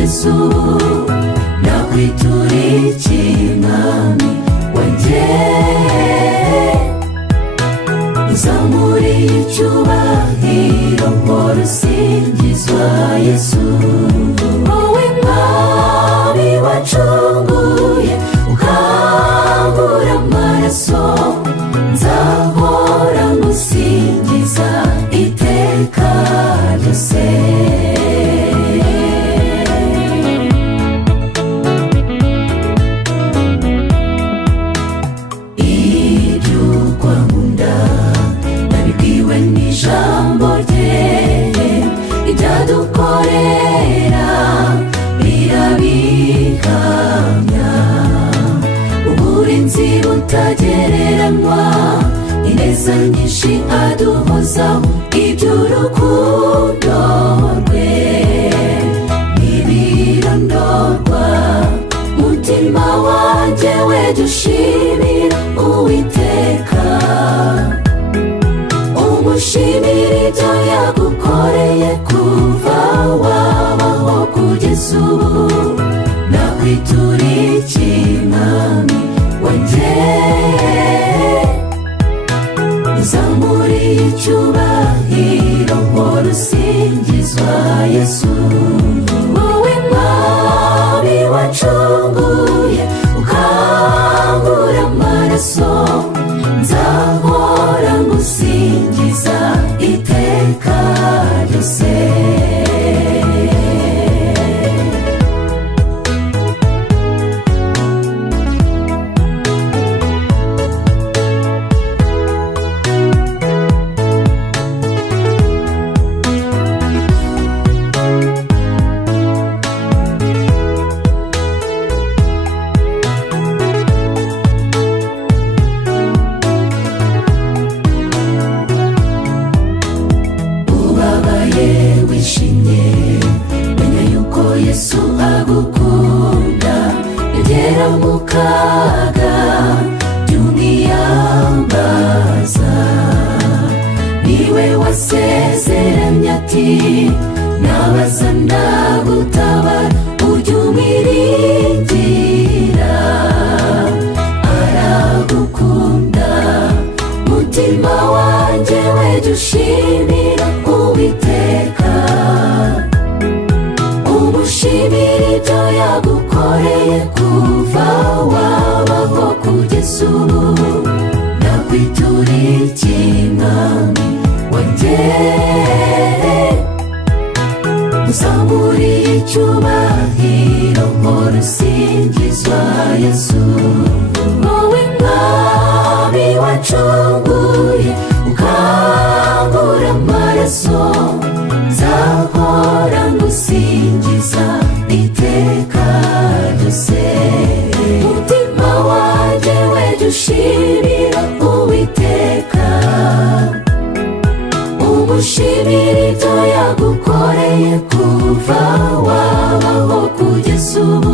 kugeza ubu nakwituriye mwami wanjye uzamuriye icyubahiro mpora usingizwa Yesu wowe mwami wacunguye ukangura amaraso nzahora ngusingiza iteka ryose n'ijambo rye ibyadukorera birabihamya uburinzi butagereranywa ineza nyinshi aduhozaho iby'urukundo rwe ntibirondorwa mutima wanjye we dushimira Uwiteka umushimire ibyo yagukoreye kuva wabaho kugeza ubu nakwituriye mwami wanjye uzamuriye icyubahiro mpora usingizwa Yesu wowe mwami wacunguye ukangura amaraso nzahora ngusingiza iteka ryose Yesu agukunda yagera mu kaga by'umwiyambaza niwe wasezeranye ati nabaza ndagutabara ujye umwiringira aragukunda mutima wanjye we dushimira Uwiteka umushimire ibyo yagukoreye kuva wabaho kugeza ubu nakwituriye mwami wanjye uzamuriye icyubahiro mpora usingizwa Yesu wowe mwami wacunguye ukangura amaraso nzahora ngusingiza iteka ryose mutima wanjye we dushimira Uwiteka umushimire ibyo yagukoreye kuva wabaho kugeza ubu